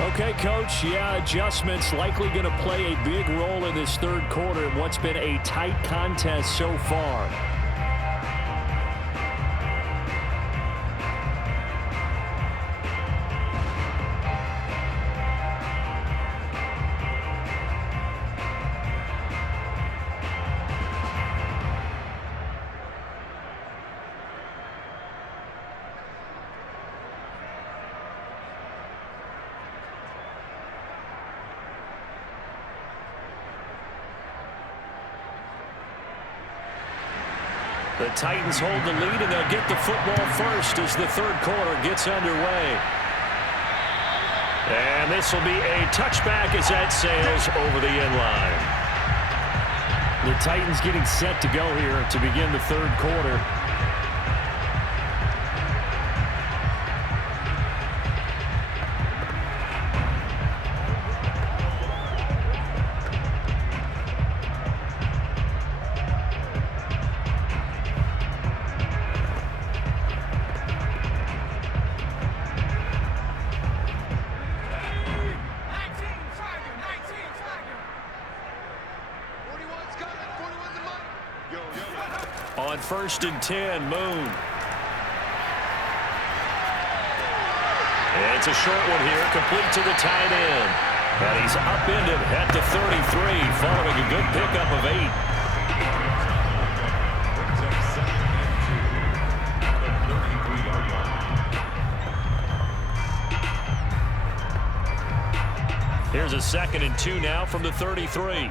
Okay, Coach, yeah, adjustments likely going to play a big role in this third quarter in what's been a tight contest so far. The Titans hold the lead, and they'll get the football first as the third quarter gets underway. And this will be a touchback as that sails over the end line. The Titans getting set to go here to begin the third quarter. On 1st and 10, Moon. It's a short one here, complete to the tight end. And he's upended at the 33, following a good pickup of 8. Here's a 2nd and 2 now from the 33.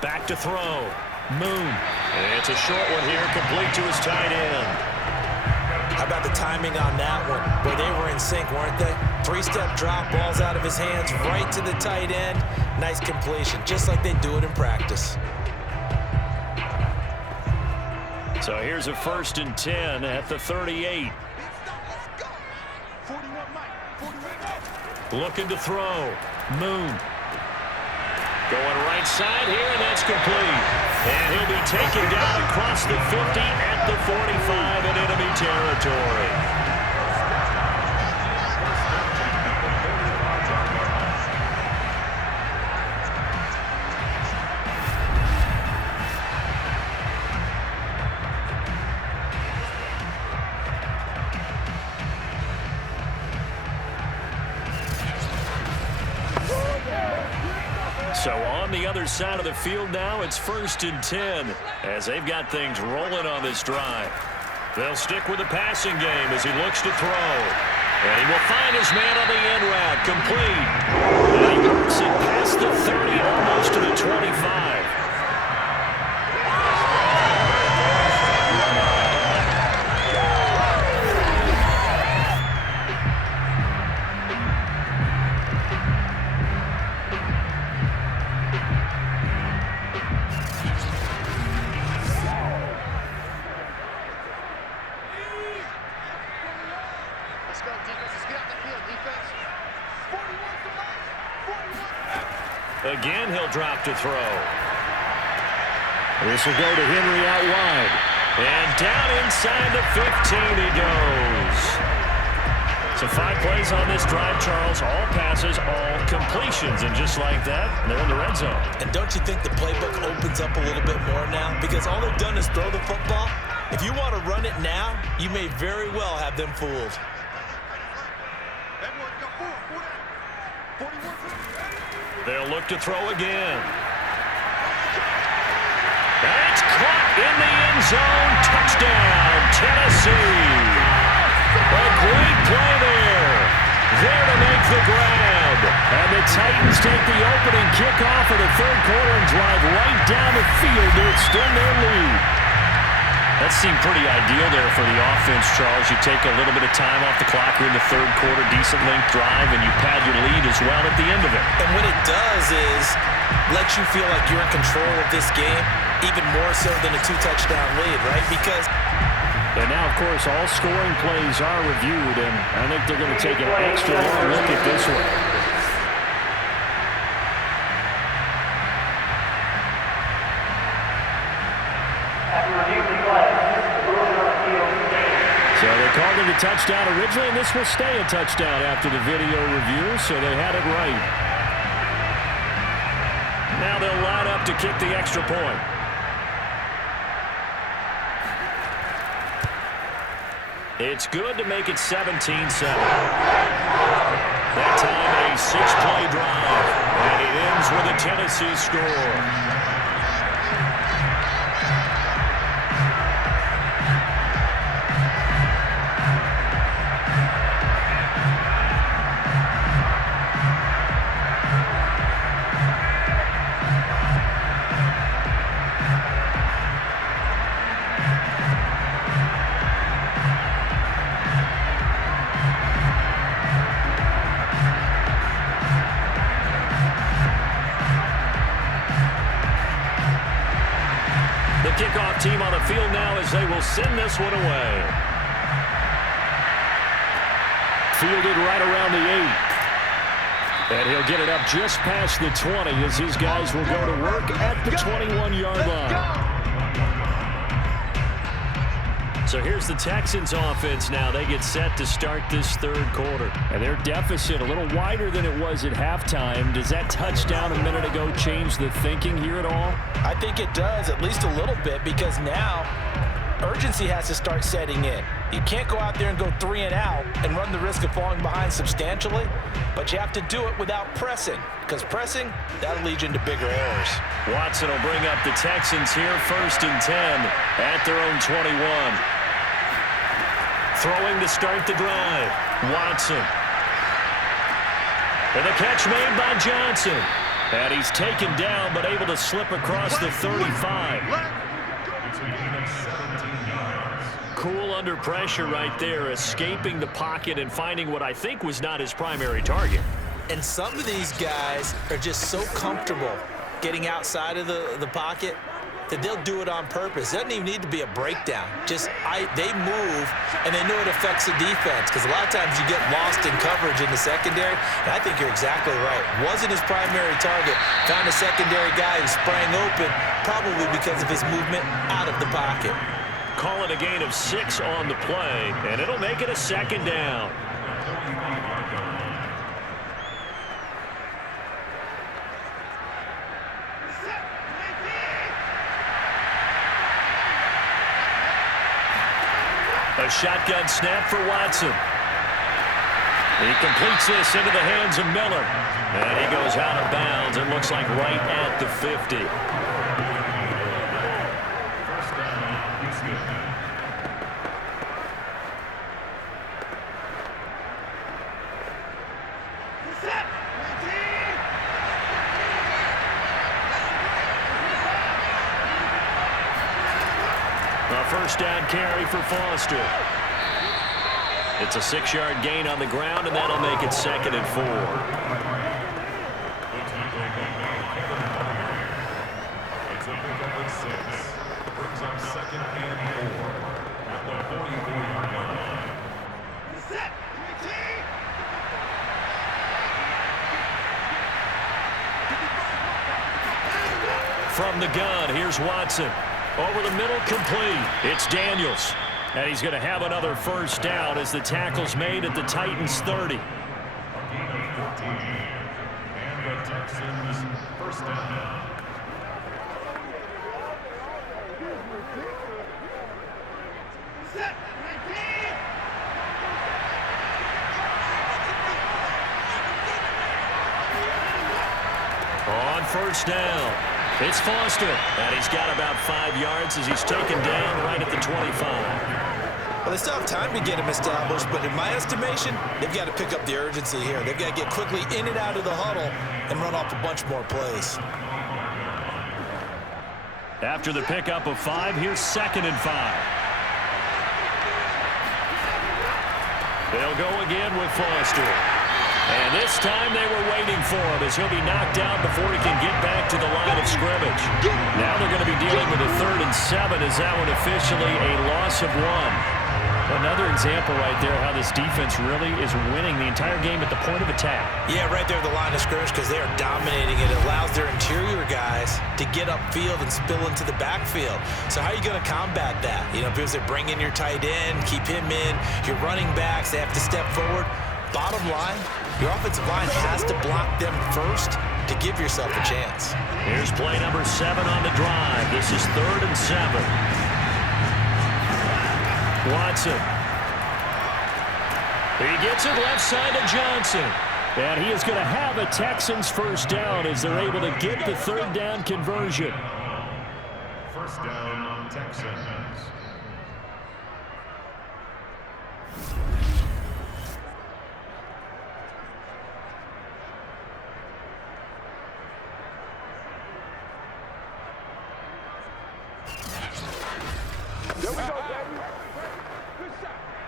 Back to throw. Moon. It's a short one here, complete to his tight end. How about the timing on that one? Boy, they were in sync, weren't they? 3-step drop, balls out of his hands, right to the tight end. Nice completion, just like they do it in practice. So here's a 1st and 10 at the 38. Looking to throw. Moon. Going right side here, and that's complete. And he'll be taken down across the 50 at the 45 in enemy territory. So on the other side of the field now, it's 1st and 10 as they've got things rolling on this drive. They'll stick with the passing game as he looks to throw. And he will find his man on the end route, complete. And he works it past the 30, almost to the 25. Again, he'll drop to throw. This will go to Henry out wide. And down inside the 15 he goes. So 5 plays on this drive, Charles. All passes, all completions. And just like that, they're in the red zone. And don't you think the playbook opens up a little bit more now? Because all they've done is throw the football. If you want to run it now, you may very well have them fooled. They'll look to throw again. That's caught in the end zone. Touchdown, Tennessee. A great play there. There to make the grab. And the Titans take the opening kickoff of the third quarter and drive right down the field to extend their lead. That seemed pretty ideal there for the offense, Charles. You take a little bit of time off the clock here in the third quarter, decent length drive, and you pad your lead as well at the end of it. And what it does is let you feel like you're in control of this game, even more so than a 2-touchdown lead, right? Because... And now, of course, all scoring plays are reviewed, and I think they're going to take an extra long look at this one. So They called it a touchdown originally, and this will stay a touchdown after the video review, so they had it right. Now they'll line up to kick the extra point. It's good to make it 17-7. That time a 6-play drive, and it ends with a Tennessee score. Kickoff team on the field now as they will send this one away. Fielded right around the 8. And he'll get it up just past the 20 as his guys will go to work at the 21-yard line. So here's the Texans offense now. They get set to start this third quarter. And their deficit a little wider than it was at halftime. Does that touchdown a minute ago change the thinking here at all? I think it does, at least a little bit, because now urgency has to start setting in. You can't go out there and go 3 and out and run the risk of falling behind substantially, but you have to do it without pressing, because pressing, that'll lead you into bigger errors. Watson will bring up the Texans here, 1st and 10 at their own 21. Throwing to start the drive, Watson. And the catch made by Johnson. And he's taken down, but able to slip across the 35. Cool under pressure right there, escaping the pocket and finding what I think was not his primary target. And some of these guys are just so comfortable getting outside of the pocket that they'll do it on purpose. It doesn't even need to be a breakdown. They move, and they know it affects the defense, because a lot of times you get lost in coverage in the secondary, and I think you're exactly right. Wasn't his primary target. Found a secondary guy who sprang open, probably because of his movement out of the pocket. Call it a gain of 6 on the play, and it'll make it a 2nd down. A shotgun snap for Watson. He completes this into the hands of Miller. And he goes out of bounds. It looks like right at the 50. A 1st down carry for Foster. It's a 6-yard gain on the ground, and that'll make it 2nd and 4. From the gun, here's Watson. Over the middle, complete. It's Daniels. And he's going to have another 1st down as the tackle's made at the Titans' 30. And the Texans' 1st down. On 1st down, it's Foster, and he's got about 5 yards as he's taken down right at the 25. Well, they still have time to get him established, but in my estimation, they've got to pick up the urgency here. They've got to get quickly in and out of the huddle and run off a bunch more plays. After the pickup of 5, here's 2nd and 5. They'll go again with Foster. And this time they were waiting for him as he'll be knocked out before he can get back to the line of scrimmage. Now they're going to be dealing with a 3rd and 7 as that one officially a loss of 1. Another example right there how this defense really is winning the entire game at the point of attack. Yeah, right there at the line of scrimmage because they are dominating it. It allows their interior guys to get upfield and spill into the backfield. So how are you going to combat that? You know, because they bring in your tight end, keep him in, your running backs, they have to step forward. Bottom line, your offensive line has to block them first to give yourself a chance. Here's play number 7 on the drive. This is 3rd and 7. Watson. He gets it left side to Johnson. And he is going to have a Texans first down as they're able to get the 3rd down conversion. First down, Texans.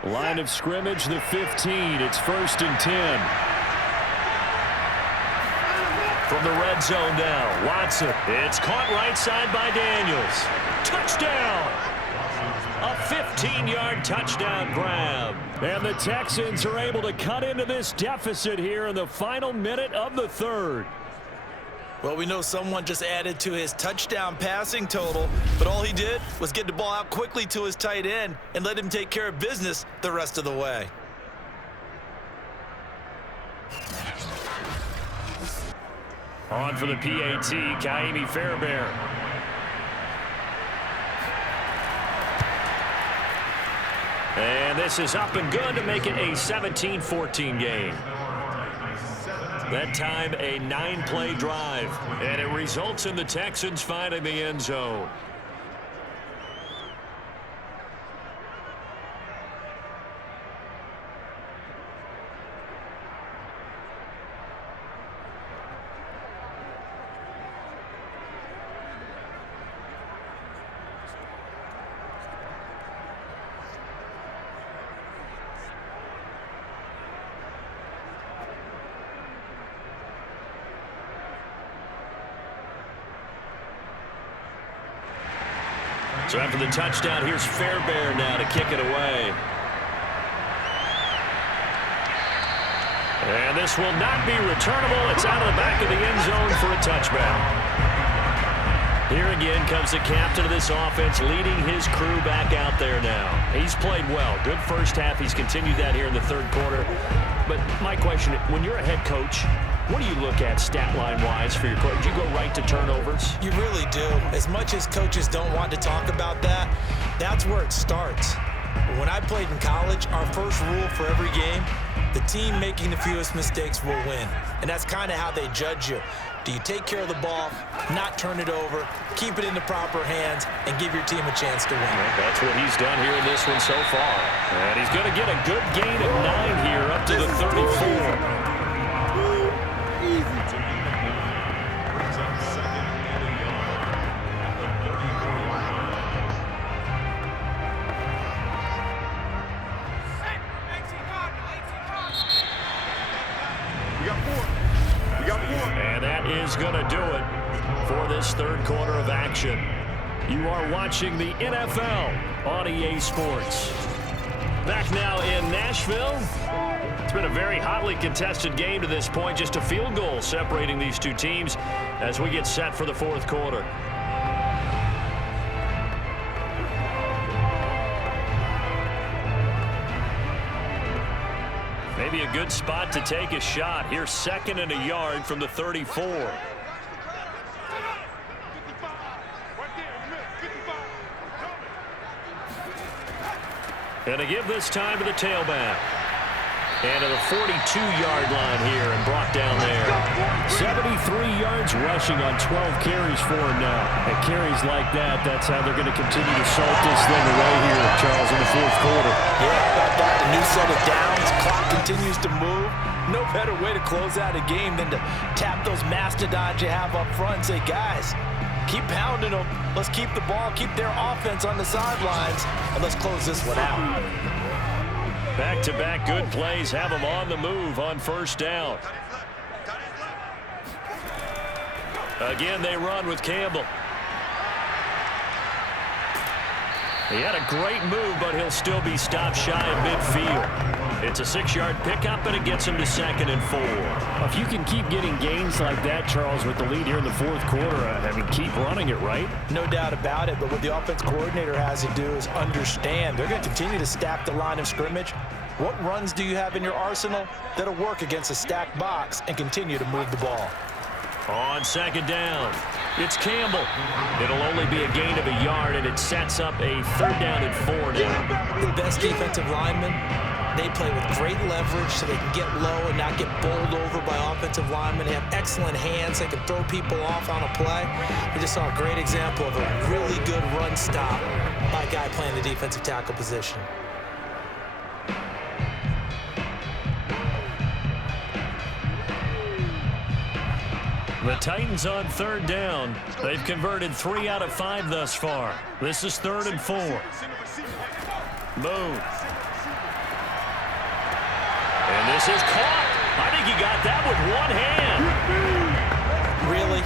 Line of scrimmage, the 15. It's 1st and 10. From the red zone now, Watson. It's caught right side by Daniels. Touchdown! A 15-yard touchdown grab. And the Texans are able to cut into this deficit here in the final minute of the 3rd. Well, we know someone just added to his touchdown passing total, but all he did was get the ball out quickly to his tight end and let him take care of business the rest of the way. On for the PAT, Kaimi Fairbairn. And this is up and good to make it a 17-14 game. That time, a 9-play drive. And it results in the Texans finding the end zone. So after the touchdown, here's Fairbairn now to kick it away. And this will not be returnable. It's out of the back of the end zone for a touchback. Here again comes the captain of this offense leading his crew back out there now. He's played well. Good first half. He's continued that here in the 3rd quarter. But my question, when you're a head coach, what do you look at stat line-wise for your coach? Do you go right to turnovers? You really do. As much as coaches don't want to talk about that, that's where it starts. When I played in college, our first rule for every game, the team making the fewest mistakes will win. And that's kind of how they judge you. Do you take care of the ball, not turn it over, keep it in the proper hands, and give your team a chance to win? Well, that's what he's done here in this one so far. And he's going to get a good gain of 9 here up to the 34. And that is going to do it for this 3rd quarter of action. You are watching the NFL on EA Sports. Back now in Nashville. It's been a very hotly contested game to this point. Just a field goal separating these two teams as we get set for the 4th quarter. Maybe a good spot to take a shot. Here's 2nd and a yard from the 34. And to give this time to the tailback. And to the 42-yard line here and brought down there. 73 yards rushing on 12 carries for him now. And carries like that, that's how they're going to continue to salt this thing away here, Charles, in the 4th quarter. Yeah, about that. A new set of downs. Clock continues to move. No better way to close out a game than to tap those mastodons you have up front and say, guys, keep pounding them. Let's keep the ball, keep their offense on the sidelines, and let's close this one out. Back-to-back good plays have them on the move on 1st down. Again, they run with Campbell. He had a great move, but he'll still be stopped shy of midfield. It's a 6-yard pickup, and it gets him to 2nd and 4. If you can keep getting gains like that, Charles, with the lead here in the 4th quarter, I mean, keep running it, right? No doubt about it, but what the offense coordinator has to do is understand they're going to continue to stack the line of scrimmage. What runs do you have in your arsenal that'll work against a stacked box and continue to move the ball? On 2nd down, it's Campbell. It'll only be a gain of a yard, and it sets up a 3rd down and 4 now. The best defensive linemen, they play with great leverage so they can get low and not get bowled over by offensive linemen. They have excellent hands. They can throw people off on a play. We just saw a great example of a really good run stop by a guy playing the defensive tackle position. The Titans on 3rd down. They've converted 3 out of 5 thus far. This is 3rd and 4. Moon. And this is caught. I think he got that with one hand. Really?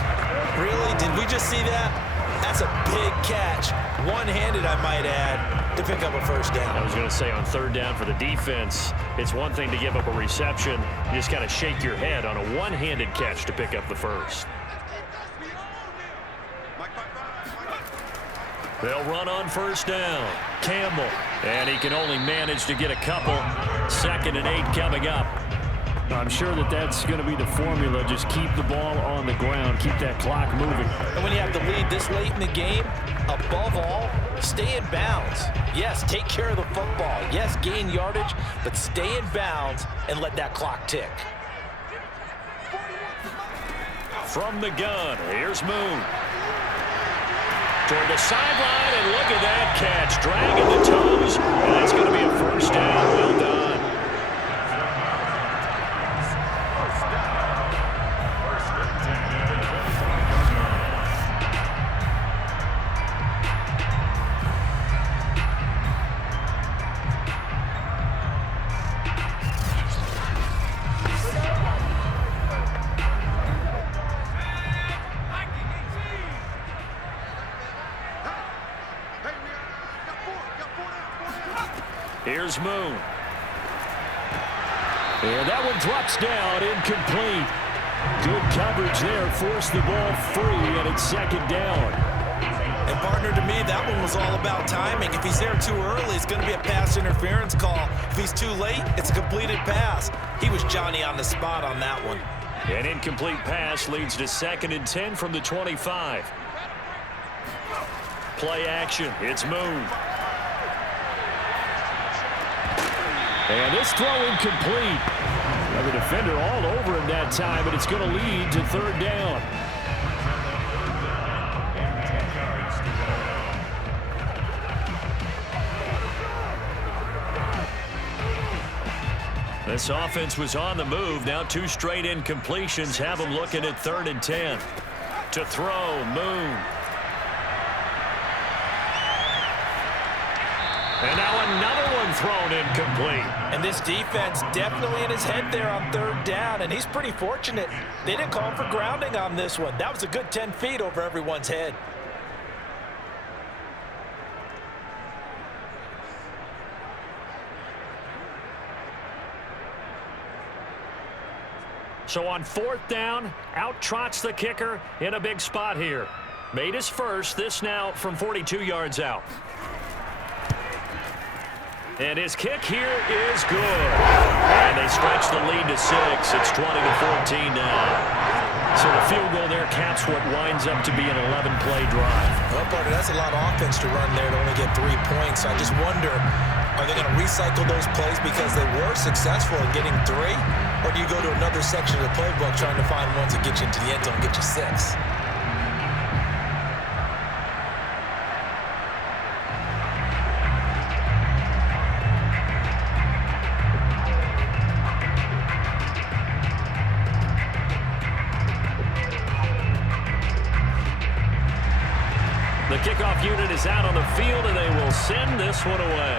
Really? Did we just see that? That's a big catch. One-handed, I might add, to pick up a 1st down. I was going to say on 3rd down for the defense, it's one thing to give up a reception. You just got to shake your head on a one-handed catch to pick up the 1st. They'll run on 1st down. Campbell. And he can only manage to get a couple. 2nd and 8 coming up. I'm sure that's going to be the formula. Just keep the ball on the ground. Keep that clock moving. And when you have the lead this late in the game, above all, stay in bounds. Yes, take care of the football. Yes, gain yardage, but stay in bounds and let that clock tick. From the gun, here's Moon. Toward the sideline, and look at that catch. Dragging the toes, and it's going to be a 1st down. Well done. Here's Moon. And that one drops down, incomplete. Good coverage there, forced the ball free, and it's 2nd down. And partner, to me, that one was all about timing. If he's there too early, it's going to be a pass interference call. If he's too late, it's a completed pass. He was Johnny on the spot on that one. An incomplete pass leads to 2nd and 10 from the 25. Play action, it's Moon. And this throw incomplete. The defender all over him that time, but it's going to lead to 3rd down. This offense was on the move. Now 2 straight incompletions have them looking at 3rd and 10. To throw, Moon. And now another one thrown incomplete. And this defense definitely in his head there on 3rd down, and he's pretty fortunate. They didn't call for grounding on this one. That was a good 10 feet over everyone's head. So on 4th down, out trots the kicker in a big spot here. Made his first, this now from 42 yards out. And his kick here is good. And they stretch the lead to 6. It's 20-14 now. So the field goal there caps what winds up to be an 11-play drive. Well, partner, that's a lot of offense to run there to only get 3 points. I just wonder, are they going to recycle those plays because they were successful in getting 3? Or do you go to another section of the playbook trying to find ones that get you into the end zone and get you 6? The kickoff unit is out on the field, and they will send this one away.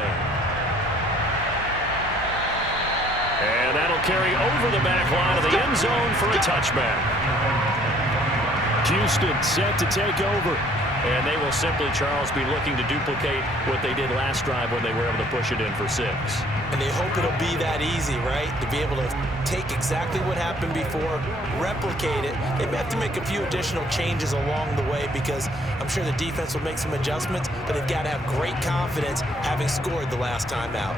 And that'll carry over the back line of the end zone for a touchback. Houston set to take over. And they will simply, Charles, be looking to duplicate what they did last drive when they were able to push it in for 6. And they hope it'll be that easy, right? To be able to take exactly what happened before, replicate it. They may have to make a few additional changes along the way because I'm sure the defense will make some adjustments, but they've got to have great confidence having scored the last time out.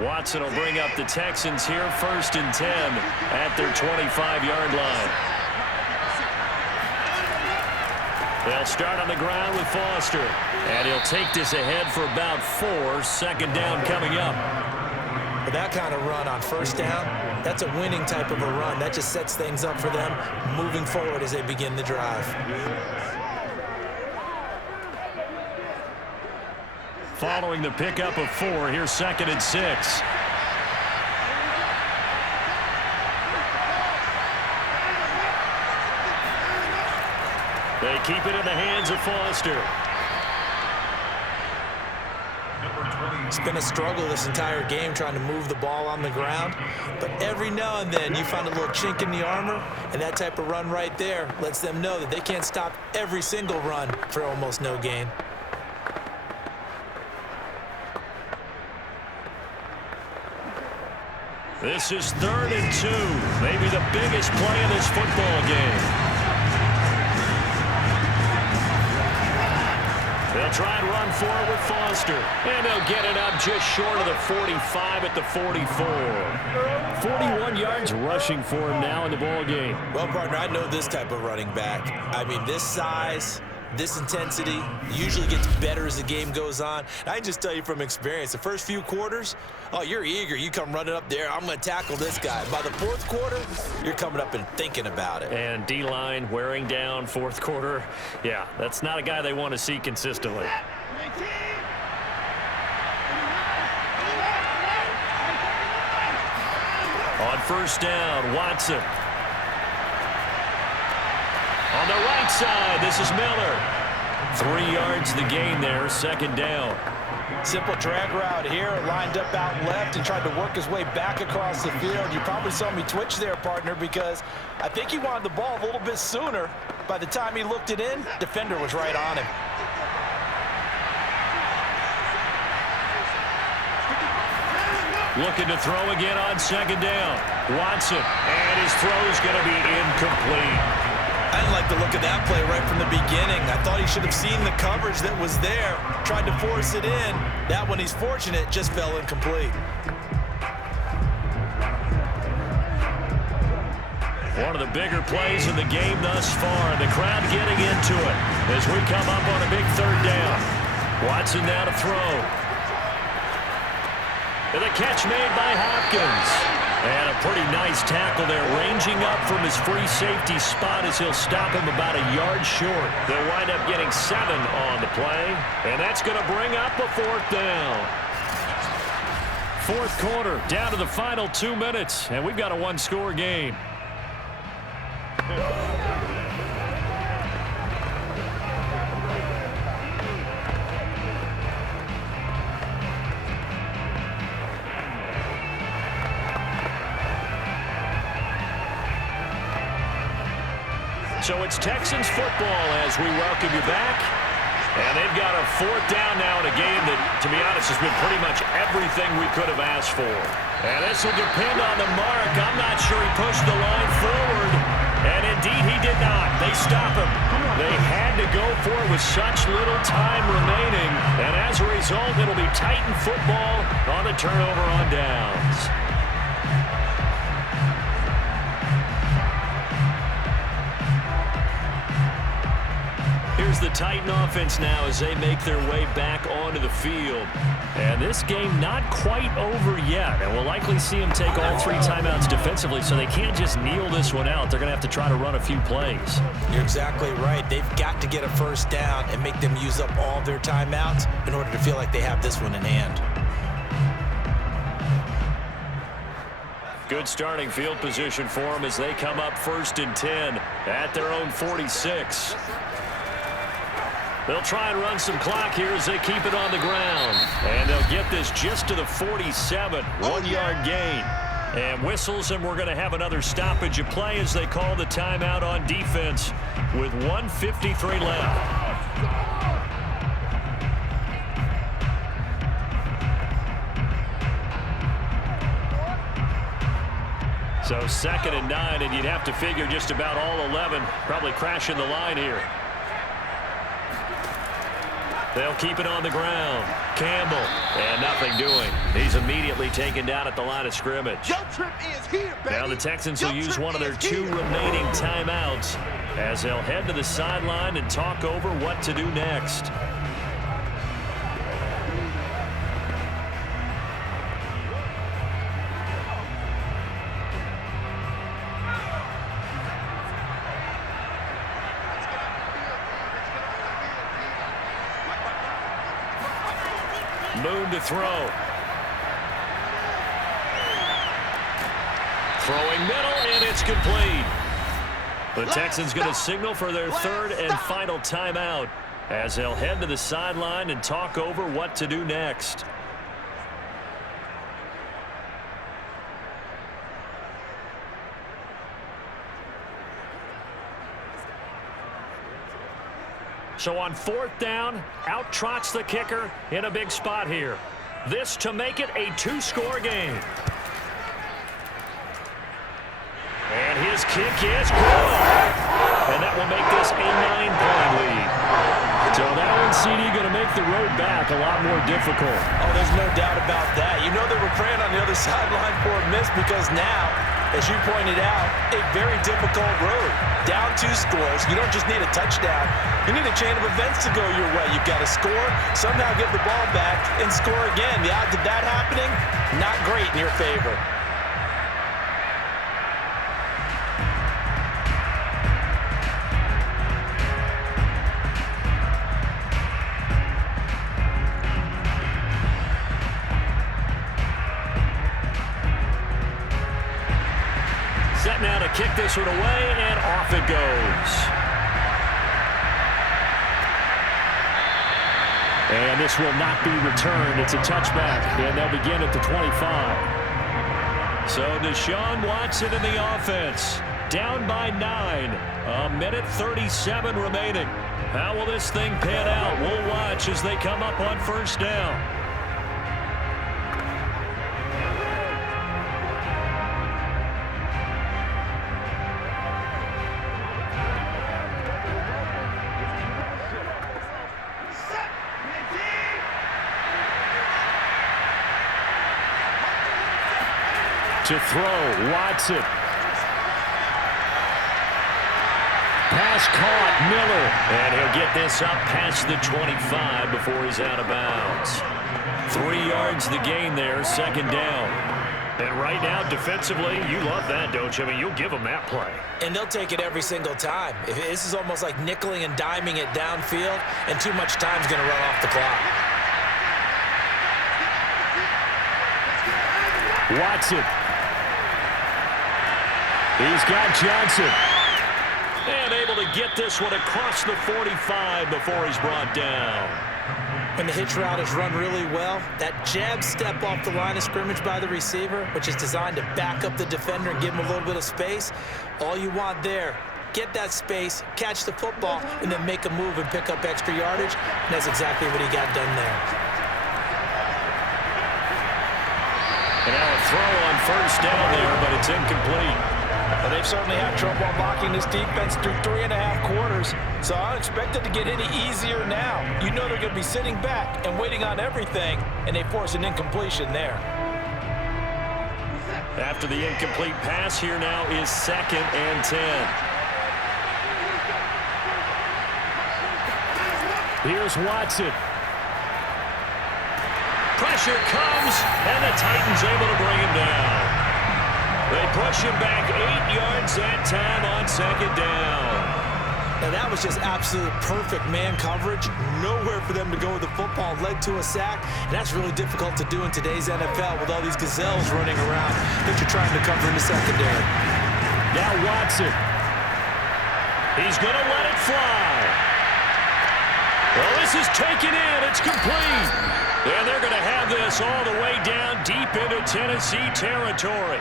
Watson will bring up the Texans here, 1st and 10 at their 25-yard line. They'll start on the ground with Foster, and he'll take this ahead for about 4. 2nd down coming up. But that kind of run on 1st down, that's a winning type of a run. That just sets things up for them moving forward as they begin the drive. Following the pickup of 4, here's 2nd and 6. They keep it in the hands of Foster. It's been a struggle this entire game trying to move the ball on the ground, but every now and then you find a little chink in the armor, and that type of run right there lets them know that they can't stop every single run for almost no gain. This is 3rd and 2, maybe the biggest play of this football game. They'll try and run for it with Foster. And they'll get it up just short of the 45 at the 44. 41 yards rushing for him now in the ball game. Well, partner, I know this type of running back. I mean, this size, this intensity usually gets better as the game goes on. And I can just tell you from experience, the first few quarters, oh, you're eager. You come running up there, I'm going to tackle this guy. By the 4th quarter, you're coming up and thinking about it. And D-line wearing down 4th quarter. Yeah, that's not a guy they want to see consistently. On 1st down, Watson. On the right side, this is Miller. 3 yards the gain there, 2nd down. Simple drag route here, lined up out left and tried to work his way back across the field. You probably saw me twitch there, partner, because I think he wanted the ball a little bit sooner. By the time he looked it in, defender was right on him. Looking to throw again on 2nd down. Watson, and his throw is going to be incomplete. I didn't like the look of that play right from the beginning. I thought he should have seen the coverage that was there, tried to force it in. That one, he's fortunate, just fell incomplete. One of the bigger plays in the game thus far, and the crowd getting into it as we come up on a big 3rd down. Watson now to throw. And the catch made by Hopkins. And a pretty nice tackle there, ranging up from his free safety spot as he'll stop him about a yard short. They'll wind up getting 7 on the play, and that's going to bring up a 4th down. 4th quarter, down to the final 2 minutes, and we've got a 1-score game. So it's Texans football as we welcome you back. And they've got a 4th down now in a game that, to be honest, has been pretty much everything we could have asked for. And this will depend on the mark. I'm not sure he pushed the line forward. And indeed, he did not. They stop him. They had to go for it with such little time remaining. And as a result, it'll be Titan football on the turnover on downs. Here's the Titan offense now as they make their way back onto the field. And this game not quite over yet. And we'll likely see them take all 3 timeouts defensively, so they can't just kneel this one out. They're going to have to try to run a few plays. You're exactly right. They've got to get a 1st down and make them use up all their timeouts in order to feel like they have this one in hand. Good starting field position for them as they come up 1st and 10 at their own 46. They'll try and run some clock here as they keep it on the ground. And they'll get this just to the 47. 1-yard gain. And whistles, and we're going to have another stoppage of play as they call the timeout on defense with 1:53 left. So 2nd and 9, and you'd have to figure just about all 11 probably crashing the line here. They'll keep it on the ground. Campbell, and nothing doing. He's immediately taken down at the line of scrimmage. Now the Texans will use one of their 2 remaining timeouts as they'll head to the sideline and talk over what to do next. Moon to throw. Throwing middle, and it's complete. The Texans going to signal for their 3rd and final timeout as they'll head to the sideline and talk over what to do next. So on 4th down, out trots the kicker in a big spot here. This to make it a 2-score game. And his kick is good. And that will make this a 9-point lead. So that one, CD, going to make the road back a lot more difficult. Oh, there's no doubt about that. You know they were praying on the other sideline for a miss because now, as you pointed out, a very difficult road. Down 2 scores. You don't just need a touchdown. You need a chain of events to go your way. You've got to score, somehow get the ball back, and score again. The odds of that happening, not great in your favor. Set now to kick this one away, and off it goes. And this will not be returned. It's a touchback, and they'll begin at the 25. So Deshaun Watson in the offense, down by 9. 1:37 remaining. How will this thing pan out? We'll watch as they come up on 1st down. To throw, Watson. Pass caught, Miller. And he'll get this up past the 25 before he's out of bounds. 3 yards the gain there, 2nd down. And right now, defensively, you love that, don't you? I mean, you'll give them that play. And they'll take it every single time. This is almost like nickeling and diming it downfield, and too much time's going to run off the clock. Watson. He's got Johnson. And able to get this one across the 45 before he's brought down. When the hitch route is run really well, that jab step off the line of scrimmage by the receiver, which is designed to back up the defender and give him a little bit of space, all you want there, get that space, catch the football, and then make a move and pick up extra yardage. And that's exactly what he got done there. And now a throw on 1st down there, but it's incomplete. Well, they've certainly had trouble unlocking this defense through 3.5 quarters, so I don't expect it to get any easier now. You know they're going to be sitting back and waiting on everything, and they force an incompletion there. After the incomplete pass, here now is 2nd and 10. Here's Watson. Pressure comes, and the Titans able to bring him down. They push him back 8 yards that time on 2nd down. Now that was just absolute perfect man coverage. Nowhere for them to go with the football. Led to a sack, and that's really difficult to do in today's NFL with all these gazelles running around that you're trying to cover in the secondary. Now Watson. He's going to let it fly. Well, this is taken in. It's complete. And they're going to have this all the way down deep into Tennessee territory.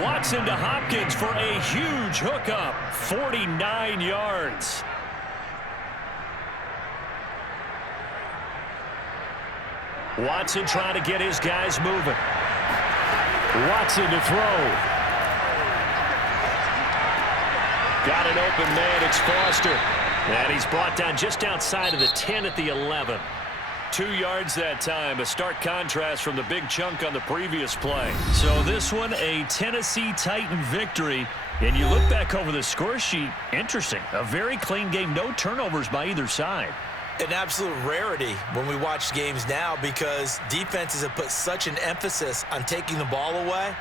Watson to Hopkins for a huge hookup, 49 yards. Watson trying to get his guys moving. Watson to throw. Got an open man, it's Foster. And he's brought down just outside of the 10 at the 11. 2 yards that time, a stark contrast from the big chunk on the previous play. So this one, a Tennessee Titan victory. And you look back over the score sheet, interesting. A very clean game, no turnovers by either side. An absolute rarity when we watch games now because defenses have put such an emphasis on taking the ball away.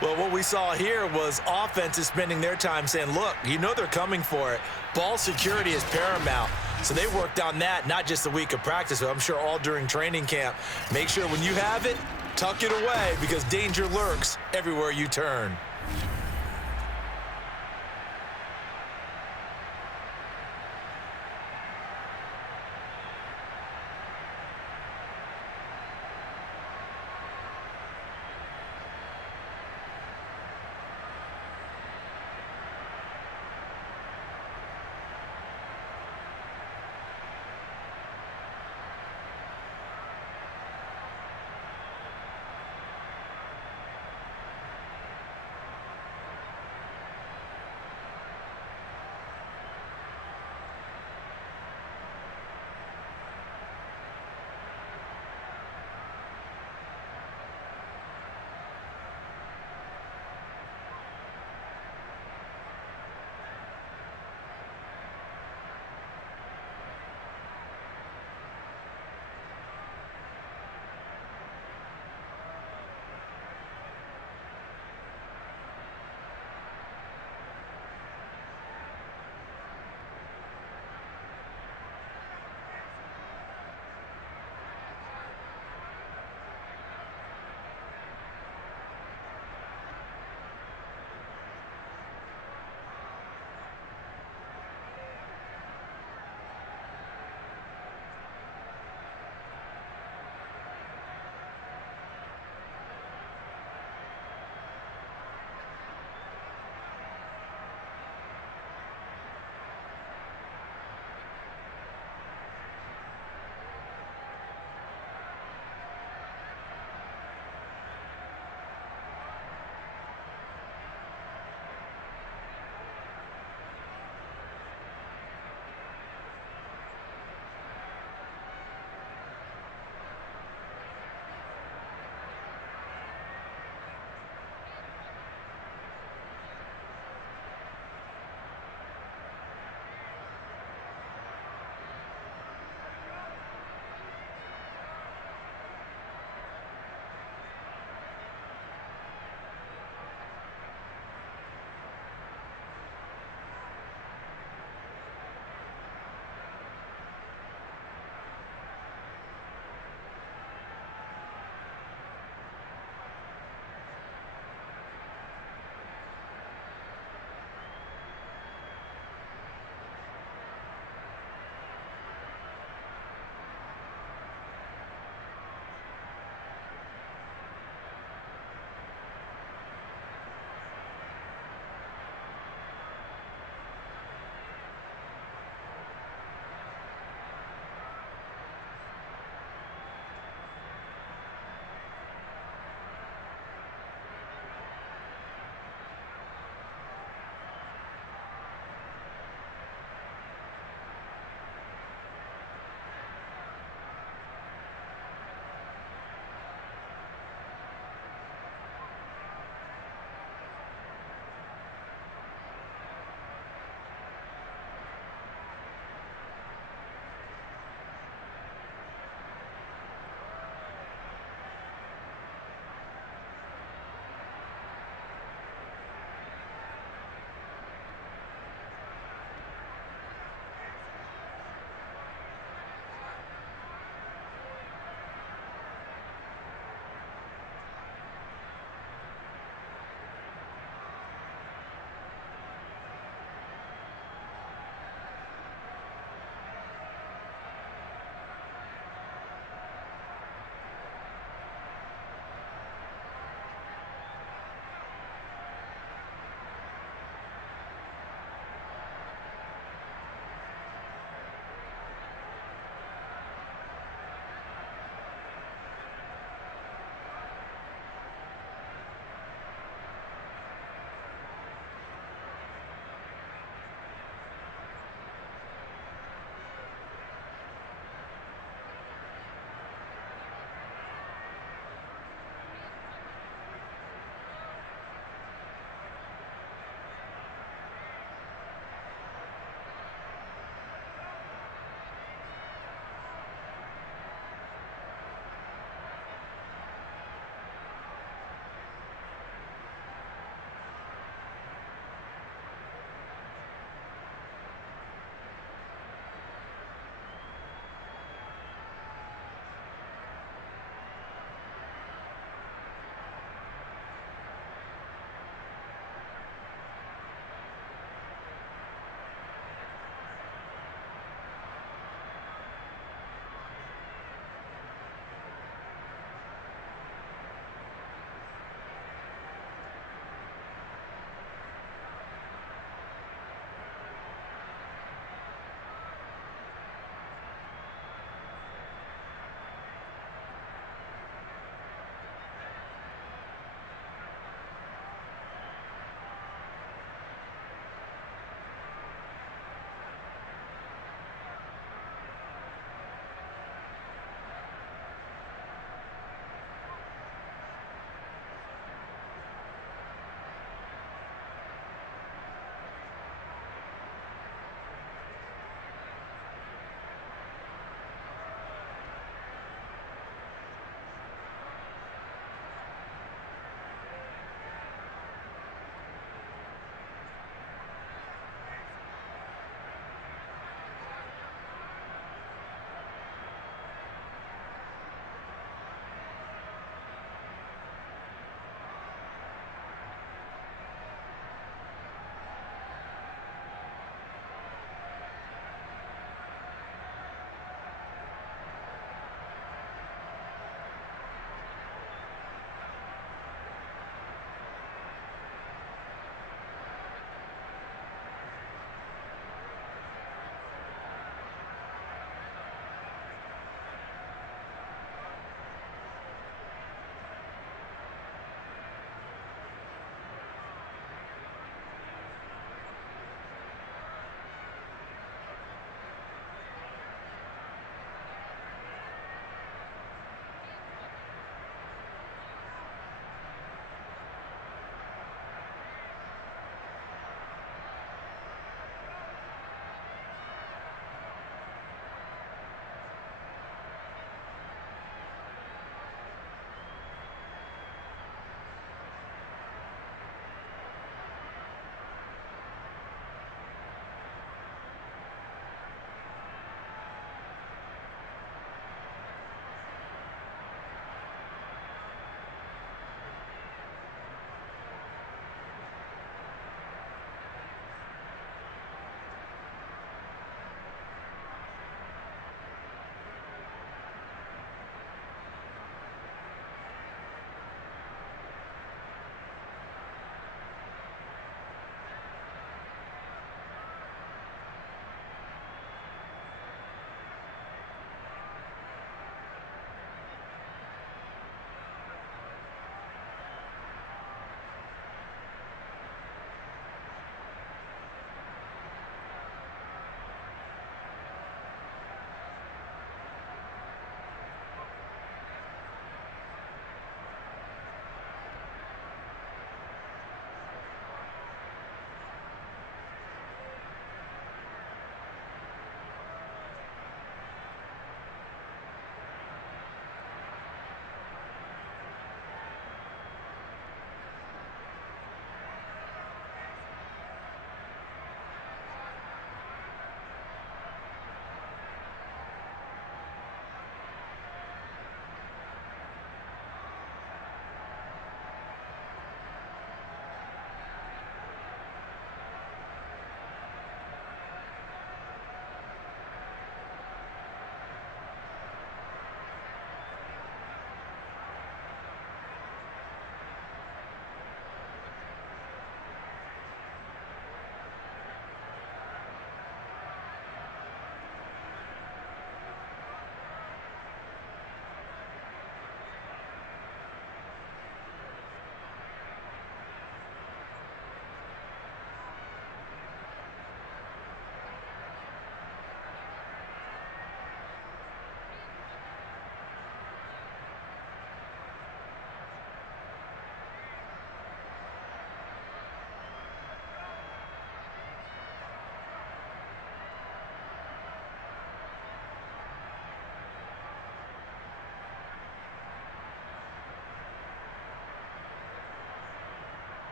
Well, what we saw here was offenses spending their time saying, look, you know they're coming for it. Ball security is paramount. So they worked on that, not just a week of practice, but I'm sure all during training camp. Make sure when you have it, tuck it away because danger lurks everywhere you turn.